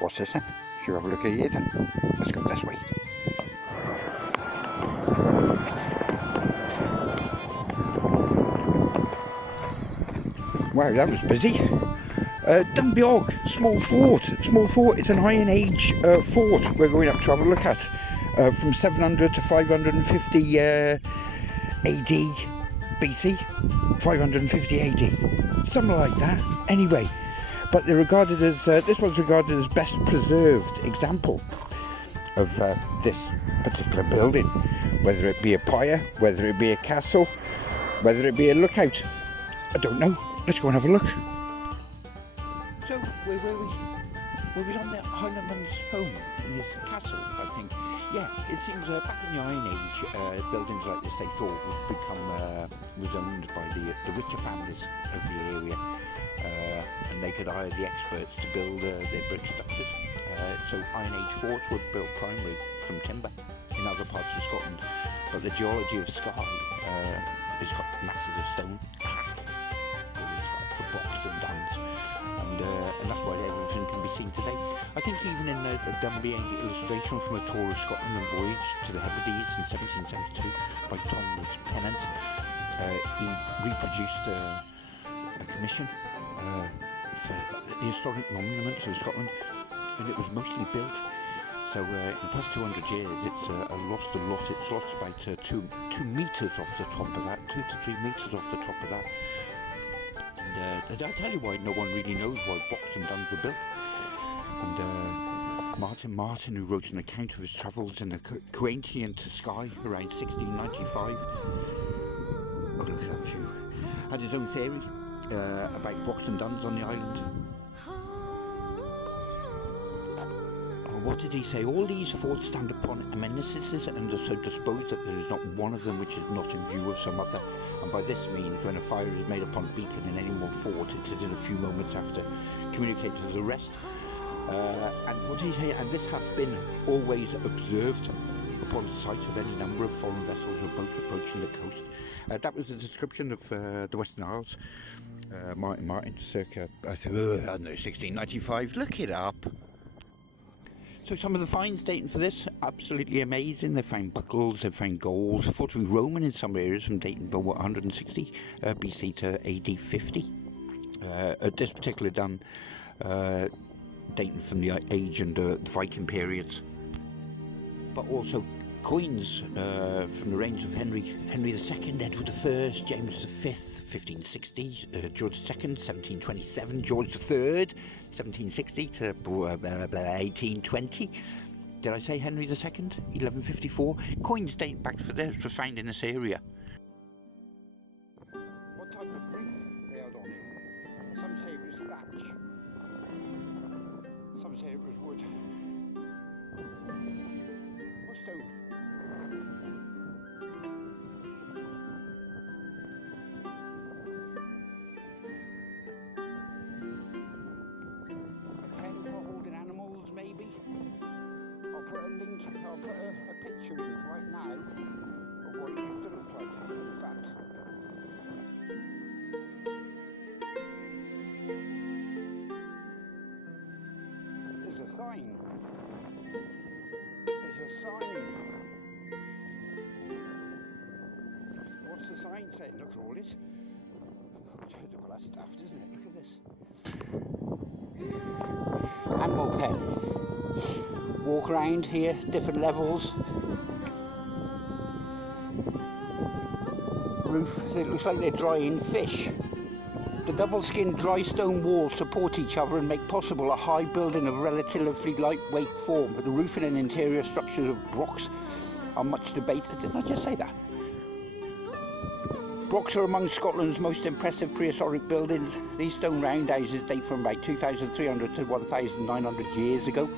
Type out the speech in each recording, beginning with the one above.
What's this then? Should we have a look at here then? Let's go this way. Wow, that was busy. Beag, small fort. It's an Iron Age fort we're going up to have a look at. From 700 to 550 AD BC, 550 AD, something like that. Anyway, but they're regarded as this one's regarded as best preserved example of this particular building, whether it be a pyre, whether it be a castle, whether it be a lookout. I don't know. Let's go and have a look. So, where were we? We was on the Highlandman's home in his castle, I think. Yeah, it seems back in the Iron Age, buildings like this they thought would become was owned by the richer families of the area, and they could hire the experts to build their brick structures. So Iron Age forts were built primarily from timber in other parts of Scotland, but the geology of Skye has got masses of stone. For Brochs and Duns, and that's why everything can be seen today. I think even in the Dunbeag illustration from a tour of Scotland and voyage to the Hebrides in 1772 by Thomas Pennant, he reproduced a commission for the historic monuments of Scotland, and it was mostly built. So in the past 200 years, it's lost a lot. It's lost about 2 metres off the top of that, 2 to 3 metres off the top of that. And I'll tell you why no one really knows why Brochs and Duns were built. And Martin, who wrote an account of his travels in the Quaintian to Skye around 1695, oh look at that view, had his own theory about Brochs and Duns on the island. What did he say? All these forts stand upon eminences and are so disposed that there is not one of them which is not in view of some other. And by this means, when a fire is made upon a beacon in any one fort, it is in a few moments after communicated to the rest. And what did he say? And this hath been always observed upon sight of any number of foreign vessels or boats approaching the coast. That was the description of the Western Isles. Martin, circa, I don't know, 1695. Look it up. So some of the finds dating for this, absolutely amazing. They found buckles, they found gold, thought to be Roman in some areas from dating about 160 BC to AD 50. At this particular dun, dating from the age and the Viking periods. But also coins from the reigns of Henry II, Edward I, James V, 1560, George II, 1727, George III, 1760 to 1820. Did I say Henry II? 1154. Coins date back for this were found in this area. What type of roof they had on it? Some say it was thatch. Some say it was wood. Or stone. I'll put a picture in right now of what it used to look like, in fact. There's a sign. What's the sign saying? Look at all this. Well, that's daft, isn't it? Look at this. Animal pen. Walk around here, different levels. Roof, it looks like they're drying fish. The double-skinned dry stone walls support each other and make possible a high building of relatively lightweight form, but the roofing and interior structures of Brochs are much debated. Didn't I just say that? Brochs are among Scotland's most impressive prehistoric buildings. These stone roundhouses date from about 2,300 to 1,900 years ago.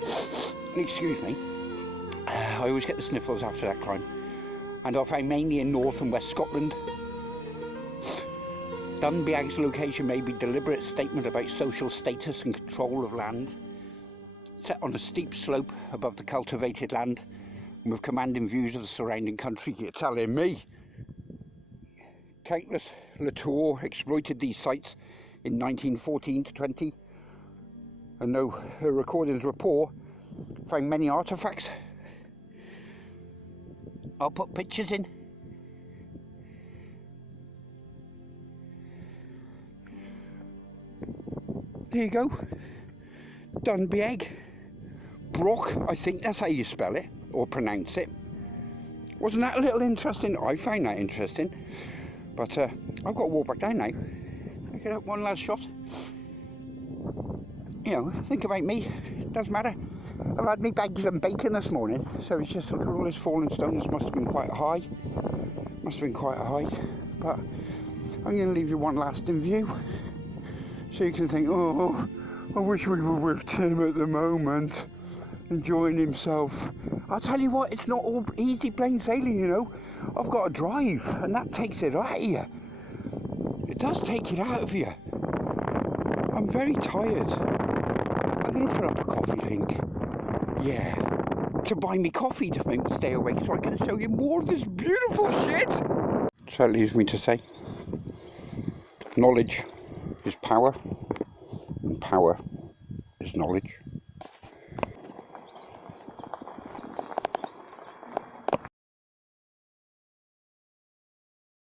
Excuse me, I always get the sniffles after that climb. And are found mainly in North and West Scotland. Dunbeag's location may be a deliberate statement about social status and control of land. Set on a steep slope above the cultivated land and with commanding views of the surrounding country. You're telling me? Countless Latour exploited these sites in 1914 to 20. And though her recordings were poor, found many artefacts. I'll put pictures in. There you go. Done Beag Broch, I think that's how you spell it, or pronounce it. Wasn't that a little interesting? I found that interesting. But I've got to walk back down now. Look at that one last shot. You know, think about me, it doesn't matter. I've had me bags and bacon this morning, so it's just, look at all this fallen stone. This must have been quite high. Must have been quite high. But I'm going to leave you one lasting view. So you can think, oh, I wish we were with Tim at the moment, enjoying himself. I'll tell you what, it's not all easy plain sailing, you know. I've got to drive, and that takes it out of you. It does take it out of you. I'm very tired. I'm going to put up a coffee link. Yeah. To buy me coffee to make me stay awake so I can show you more of this beautiful shit. So that leaves me to say, knowledge is power, and power is knowledge.